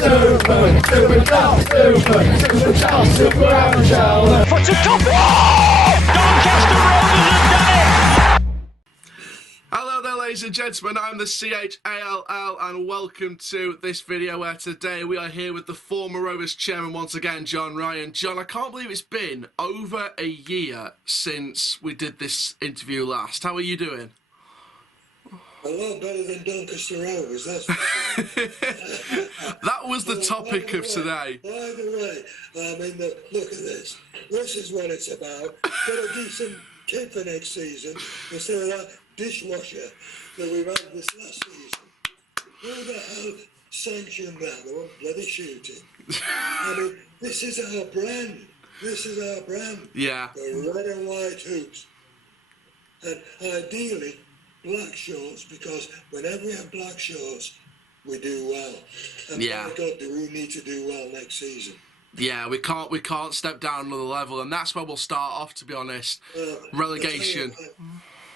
For to top it! Doncaster Rovers have done it! Hello there, ladies and gentlemen, I'm the CHALL and welcome to this video where today we are here with the former Rovers chairman once again, John Ryan. John, I can't believe it's been over a year since we did this interview last. How are you doing? A lot better than Doncaster Rovers, that's for sure. That was the topic of today. By the way, I mean, look at this. This is what it's about. Get a decent kid for next season instead of that dishwasher that we've had this last season. Who the hell sanctioned that? They weren't bloody shooting. I mean, this is our brand. This is our brand. Yeah. The red and white hoops. And ideally, black shorts, because whenever we have black shorts, we do well. And yeah. by God, do we need to do well next season? Yeah, we can't step down another level, and that's where we'll start off, to be honest. Relegation.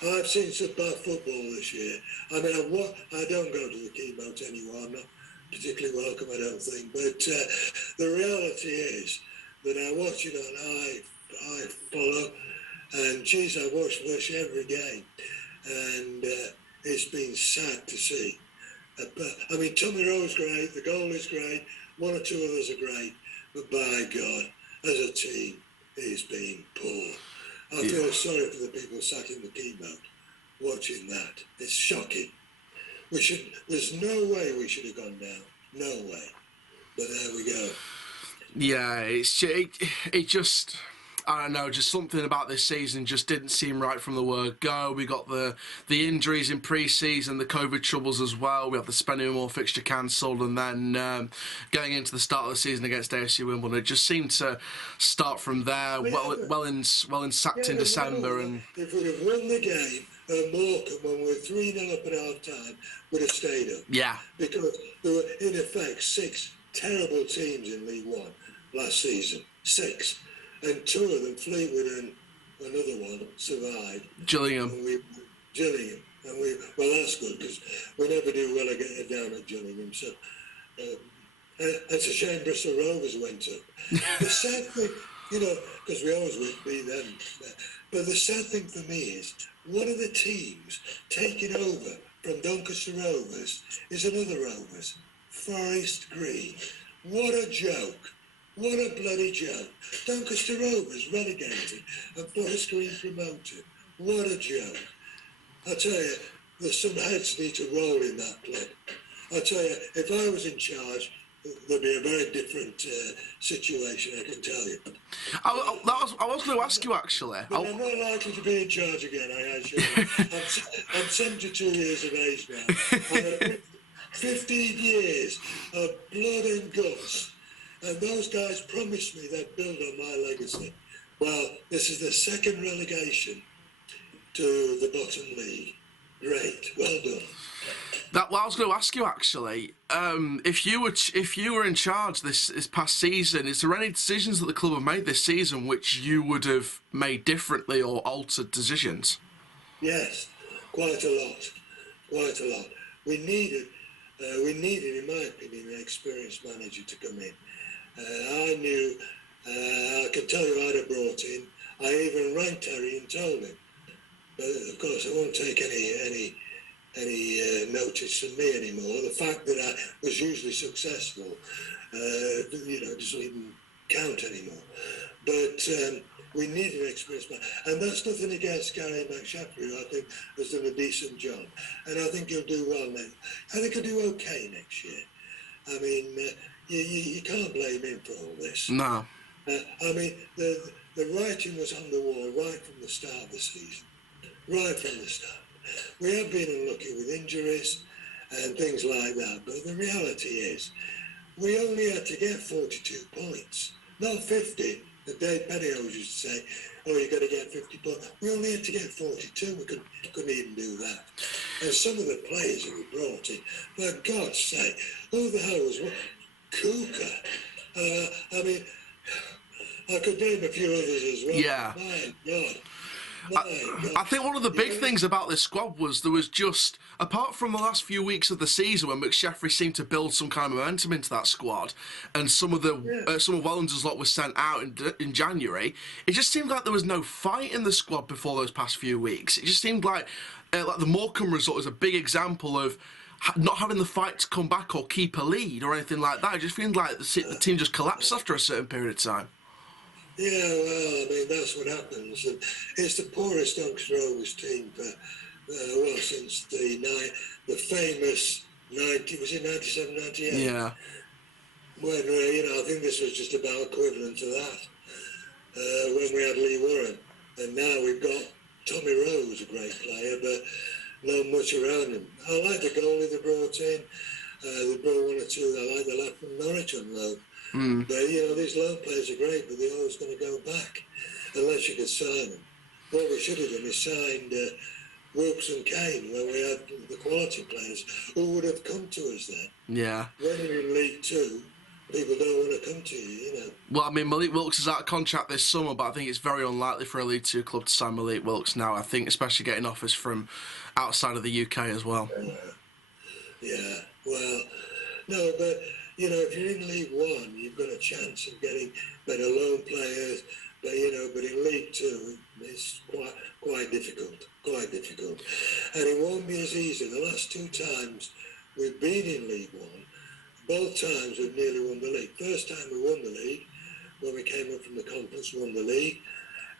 I've seen some bad football this year. I mean, I don't go to the keynote anymore. I'm not particularly welcome, I don't think. But the reality is that I watch it on I follow, and geez, I watch every game. And it's been sad to see. I mean, Tommy Rowe's great, the goal is great, one or two others are great, but by God, as a team, it's been poor. I feel sorry for the people sat in the keynote watching that. It's shocking. There's no way we should have gone down. No way. But there we go. Yeah, it just, I don't know, just something about this season just didn't seem right from the word go. We got the injuries in pre-season, the COVID troubles as well. We have the Spennymoor fixture cancelled, and then going into the start of the season against AFC Wimbledon, it just seemed to start from there. Wellens sacked in December, and if we'd have won the game at Morecambe when we were 3-0 up at half time, we'd have stayed up. Yeah. Because there were in effect 6 terrible teams in League One last season. 6. And 2 of them, Fleetwood and another one, survived. Gillingham. And well, that's good, because we never do relegate down at Gillingham. So it's a shame Bristol Rovers went up. The sad thing, because we always beat them. But the sad thing for me is, one of the teams taking over from Doncaster Rovers is another Rovers, Forest Green. What a joke. What a bloody joke. Doncaster Rovers relegated and Forest Green promoted. What a joke. I tell you, there's some heads need to roll in that club. I tell you, if I was in charge, there'd be a very different situation, I can tell you. I was going to ask you, actually. But I'm not likely to be in charge again, I assure you. I'm 72 years of age now. I've had 15 years of blood and guts. And those guys promised me they'd build on my legacy. Well, this is the second relegation to the bottom league. Great, well done. I was going to ask you, actually, if you were in charge this past season, is there any decisions that the club have made this season which you would have made differently or altered decisions? Yes, quite a lot. We needed, in my opinion, an experienced manager to come in. I can tell you I'd have brought in. I even rang Terry and told him. But of course, I won't take any notice from me anymore. The fact that I was usually successful, doesn't even count anymore. But we need an experienced man. And that's nothing against Gary McShaffrey, who I think has done a decent job. And I think he'll do well next. I think he'll do okay next year. I mean, you can't blame him for all this. No. I mean, the writing was on the wall right from the start of the season. Right from the start. We have been unlucky with injuries and things like that, but the reality is we only had to get 42 points, not 50. The Dave Pennyos used to say, oh, you've got to get 50 points. We only had to get 42. We couldn't even do that. And some of the players that we brought in, for God's sake, who the hell was what? Kuka. I mean, I could name a few others as well. Yeah. My God. I think one of the big things about this squad was there was just, apart from the last few weeks of the season when McSheffrey seemed to build some kind of momentum into that squad, and some of Wellens' lot was sent out in January, it just seemed like there was no fight in the squad before those past few weeks. It just seemed like the Morecambe result is a big example of not having the fight to come back or keep a lead or anything like that. It just feels like the team just collapsed after a certain period of time. Yeah, well, I mean, that's what happens. And it's the poorest Doncaster Rovers team for, since the famous 97, 98? Yeah. When, I think this was just about equivalent to that, when we had Lee Warren. And now we've got Tommy Rose, a great player, but not much around him. I like the goalie they brought in. They brought one or two. I like the lad from Norwich on loan. But, these loan players are great, but they're always going to go back unless you can sign them. What we should have done is signed Wilks and Kane when we had the quality players who would have come to us then. Yeah. When you're in League Two, people don't want to come to you, Well, I mean, Malky Wilks is out of contract this summer, but I think it's very unlikely for a League Two club to sign Malky Wilks now. I think, especially getting offers from outside of the UK as well. Yeah, well, no, but, if you're in League One, you've got a chance of getting better loan players, but, but in League Two, it's quite difficult. And it won't be as easy. The last two times we've been in League One, both times we've nearly won the league. First time we won the league, when we came up from the conference, won the league.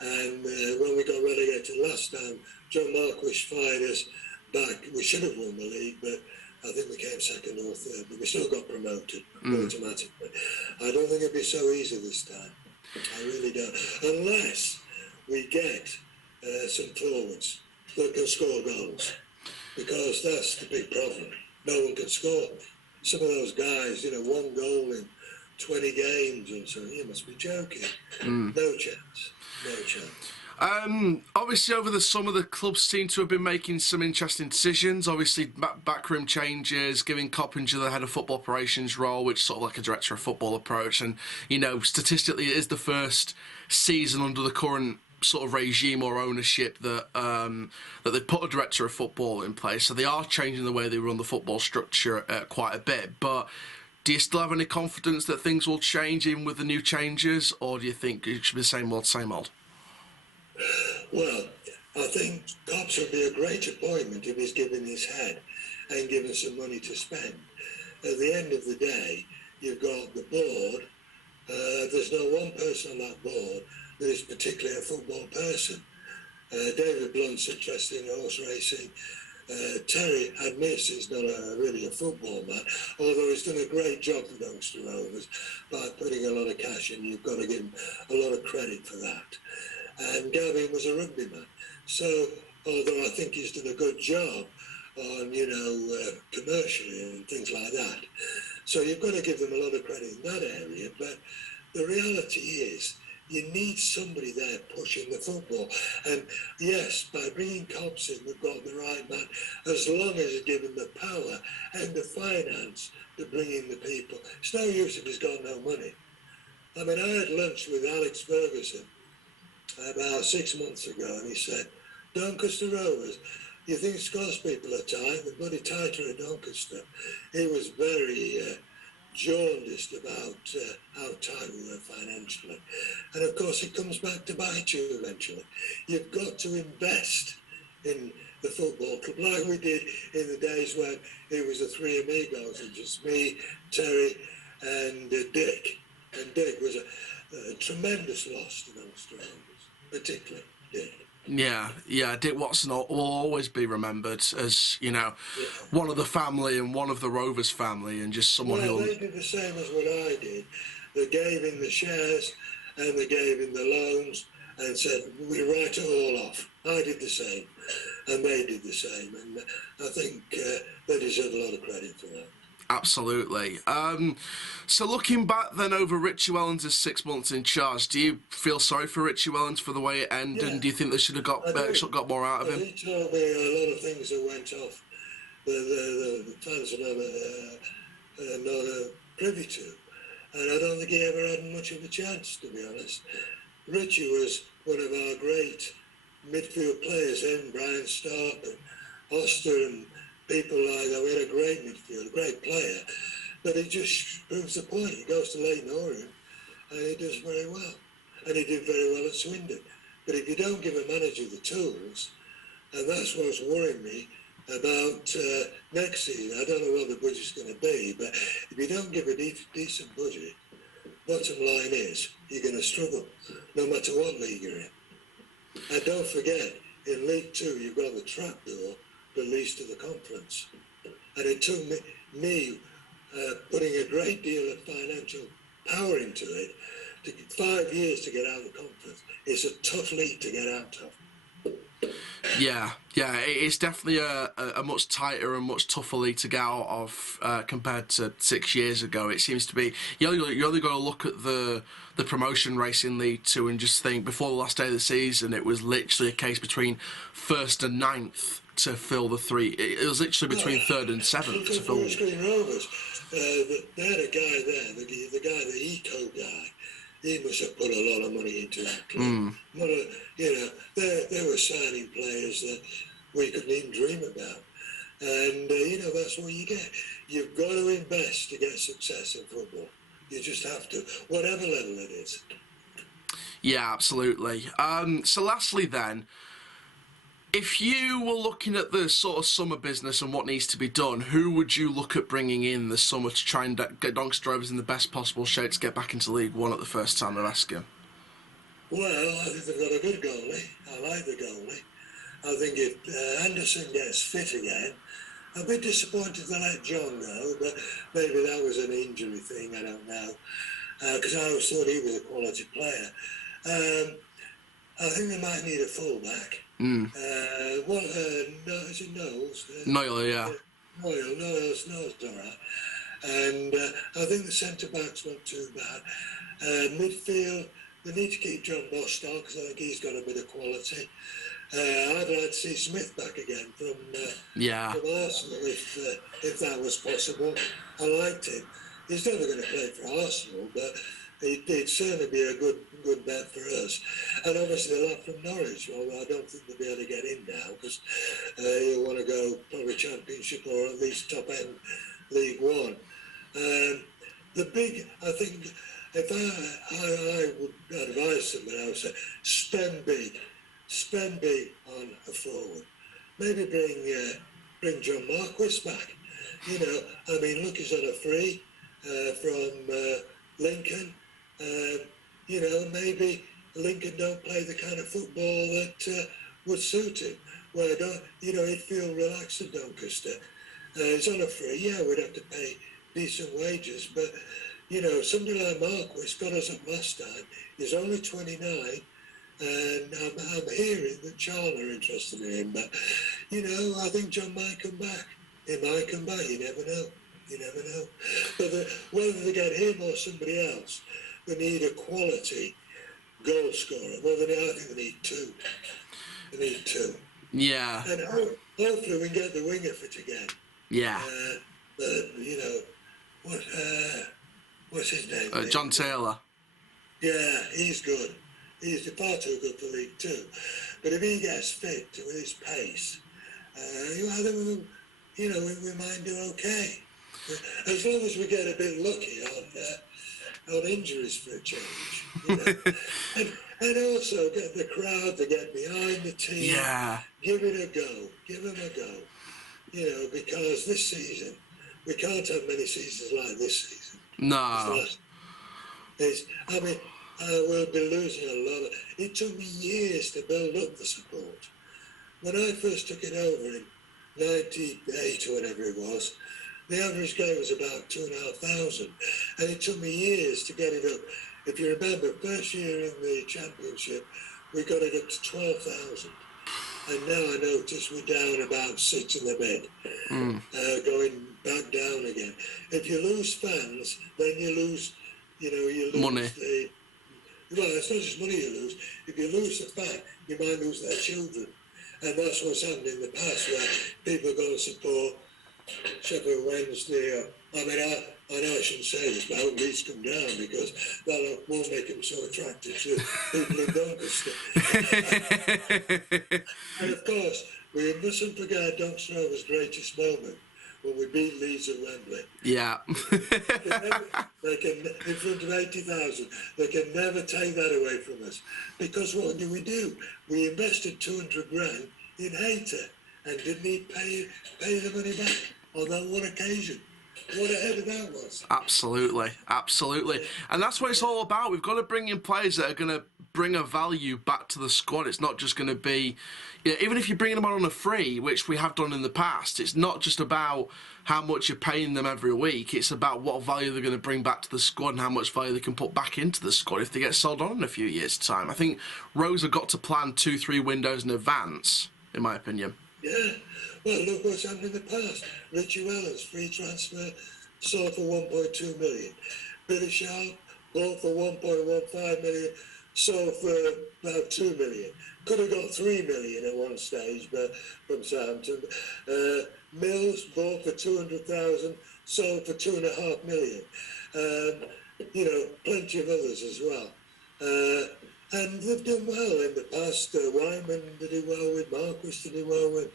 And when we got relegated last time, John Marquis fired us back. We should have won the league, but I think we came second or third, but we still got promoted automatically. I don't think it'll be so easy this time. I really don't. Unless we get some forwards that can score goals, because that's the big problem. No one can score. Some of those guys, one goal in 20 games and so, you must be joking. No chance. Obviously, over the summer, the clubs seem to have been making some interesting decisions. Obviously, backroom changes, giving Coppinger the head of football operations role, which is sort of like a director of football approach. And, statistically, it is the first season under the current sort of regime or ownership that they put a director of football in place. So they are changing the way they run the football structure quite a bit. But do you still have any confidence that things will change even with the new changes, or do you think it should be the same old, same old? Well, I think Cops would be a great appointment if he's given his head and given some money to spend. At the end of the day, you've got the board. There's no one person on that board that is particularly a football person. David Blunt's interested in horse racing. Terry admits he's not really a football man, although he's done a great job for Doncaster Rovers by putting a lot of cash in. You've got to give him a lot of credit for that. And Gavin was a rugby man. So, although I think he's done a good job on, commercially and things like that. So you've got to give them a lot of credit in that area. But the reality is, you need somebody there pushing the football. And yes, by bringing Cobbs in, we've got the right man, as long as he's given the power and the finance to bring in the people. It's no use if he's got no money. I mean, I had lunch with Alex Ferguson about 6 months ago, and he said, Doncaster Rovers, you think Scots people are tight? They're bloody tighter at Doncaster. He was very jaundiced about how tight we were financially. And of course, it comes back to bite you eventually. You've got to invest in the football club, like we did in the days when it was the three amigos, and just me, Terry, and Dick. And Dick was a tremendous loss to Doncaster Rovers, particularly Dick. Yeah, Dick Watson will always be remembered as, one of the family and one of the Rovers family, and just someone who... Well, they did the same as what I did. They gave in the shares and they gave in the loans and said, we write it all off. I did the same, and they did the same, and I think they deserve a lot of credit for that. Absolutely. So looking back then over Richie Wellens' 6 months in charge, do you feel sorry for Richie Wellens for the way it ended, and do you think they should have got more out of him? He told me a lot of things that went off the fans are not privy to, and I don't think he ever had much of a chance, to be honest. Richie was one of our great midfield players in, Brian Stark and Oster and people like that. We had a great midfield, a great player, but it just proves the point. He goes to Leyton Orient and he does very well. And he did very well at Swindon. But if you don't give a manager the tools, and that's what's worrying me about next season, I don't know what the budget's going to be, but if you don't give a decent budget, bottom line is you're going to struggle, no matter what league you're in. And don't forget, in League Two, you've got the trapdoor, the least of the conference. And it took me putting a great deal of financial power into it, to 5 years to get out of the conference. It's a tough league to get out of. Yeah, it's definitely a much tighter and much tougher league to get out of compared to 6 years ago. It seems to be you only got to look at the promotion race in League Two and just think before the last day of the season, it was literally a case between 1st and 9th to fill the three. It was literally between 3rd and 7th to fill. Doncaster Rovers, they had a guy there, the guy, the eco guy. He must have put a lot of money into that club. They were signing players that we couldn't even dream about. And, that's what you get. You've got to invest to get success in football. You just have to, whatever level it is. Yeah, absolutely. So lastly then, if you were looking at the sort of summer business and what needs to be done, who would you look at bringing in this summer to try and get Doncaster Rovers in the best possible shape to get back into League One at the first time of asking? Well, I think they've got a good goalie. I like the goalie. I think if Anderson gets fit again, I'm a bit disappointed they let John go, but maybe that was an injury thing, I don't know. Because I always thought he was a quality player. I think they might need a fullback. Is it Knowles? Noyle, yeah. Knowles, all right. And I think the centre-back's not too bad. Midfield, they need to keep John Bostock because I think he's got a bit of quality. I'd like to see Smith back again from Arsenal if that was possible. I liked him. He's never going to play for Arsenal, but he'd certainly be a good bet for us. And obviously the lad from Norwich, well, I don't think they'll be able to get in now because he'll want to go probably Championship or at least top end League One. I think if I would advise them, I would say spend big on a forward. Maybe bring John Marquis back. Look, he's on a free from Lincoln. Maybe Lincoln don't play the kind of football that would suit him. Where he'd feel relaxed at Doncaster. He's on a free. Yeah, we'd have to pay decent wages, but somebody like Marquis got us up last time. He's only 29, and I'm hearing that Charles are interested in him. But I think John might come back. He might come back. You never know. But whether they get him or somebody else, they need a quality goal scorer. Well, I think they need two. Yeah. And hopefully we can get the winger fit again. Yeah. What's his name? John Taylor. Yeah, he's good. He's far too good for League Two. But if he gets fit with his pace, I think we might do okay. As long as we get a bit lucky on injuries for a change, and also get the crowd to get behind the team. Yeah. Give it a go. Give them a go. Because this season we can't have many seasons like this season. No. We'll be losing a lot of. It took me years to build up the support. When I first took it over in '98 or whatever it was, the average game was about 2,500, and it took me years to get it up. If you remember, first year in the Championship, we got it up to 12,000, and now I notice we're down about 6 in the bed, going back down again. If you lose fans, then you lose, you lose money. Well, it's not just money you lose. If you lose the fan, you might lose their children, and that's what's happened in the past, where people are going to support Sheffield Wednesday. I mean, I know I shouldn't say this, but I hope Leeds come down because that won't make them so attractive to people in Doncaster. And of course, we mustn't forget Doncaster Rovers' greatest moment when we beat Leeds at Wembley. Yeah. They can, in front of 80,000, they can never take that away from us. Because what do? We invested 200 grand in Hayter and didn't he pay the money back on that one occasion. What a header that was. Absolutely. And that's what it's all about. We've got to bring in players that are going to bring a value back to the squad. It's not just going to be, even if you're bringing them on a free, which we have done in the past, it's not just about how much you're paying them every week. It's about what value they're going to bring back to the squad and how much value they can put back into the squad if they get sold on in a few years' time. I think Rose have got to plan 2-3 windows in advance, in my opinion. Yeah. Well, look what's happened in the past. Richie Wellens, free transfer, sold for 1.2 million. Billy Sharp, bought for 1.15 million, sold for about 2 million. Could have got 3 million at one stage, but from Southampton. Mills bought for 200,000, sold for 2.5 million. Plenty of others as well. And they've done well in the past. Wyman did it well with, Marquis did it well with.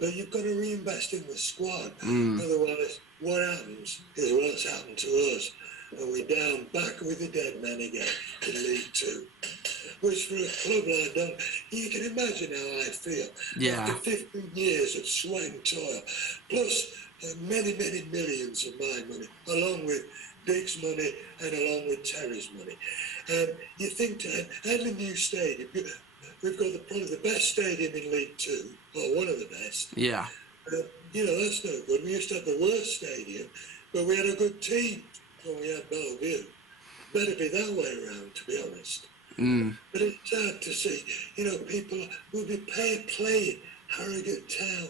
But you've got to reinvest in the squad. Otherwise, what happens is what's happened to us. And we're down back with the dead men again in League Two. Which for a club like that, you can imagine how I feel. Yeah. After 15 years of sweat and toil, plus many, many millions of my money, along with Dick's money and along with Terry's money. And you think, and the new stadium, we've got probably the best stadium in League Two, or one of the best. Yeah. That's no good. We used to have the worst stadium, but we had a good team when we had Bellevue. Better be that way around, to be honest. But it's sad to see, people will be playing Harrogate Town.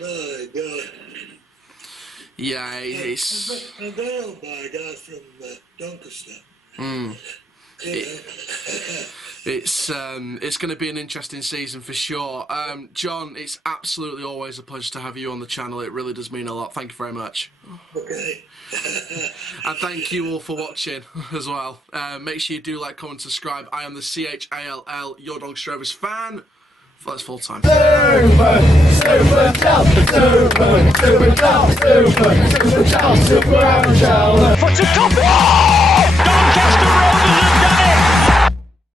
My God. Yeah, it's... And they're owned by a guy from Doncaster. It's going to be an interesting season for sure. John, it's absolutely always a pleasure to have you on the channel. It really does mean a lot. Thank you very much. Okay. And thank you all for watching as well. Make sure you do like, comment, subscribe. I am the CHALL, your Doncaster Rovers fan. That's full time. Super Chelsea, super Chelsea, super Chelsea, super Chelsea. For to top.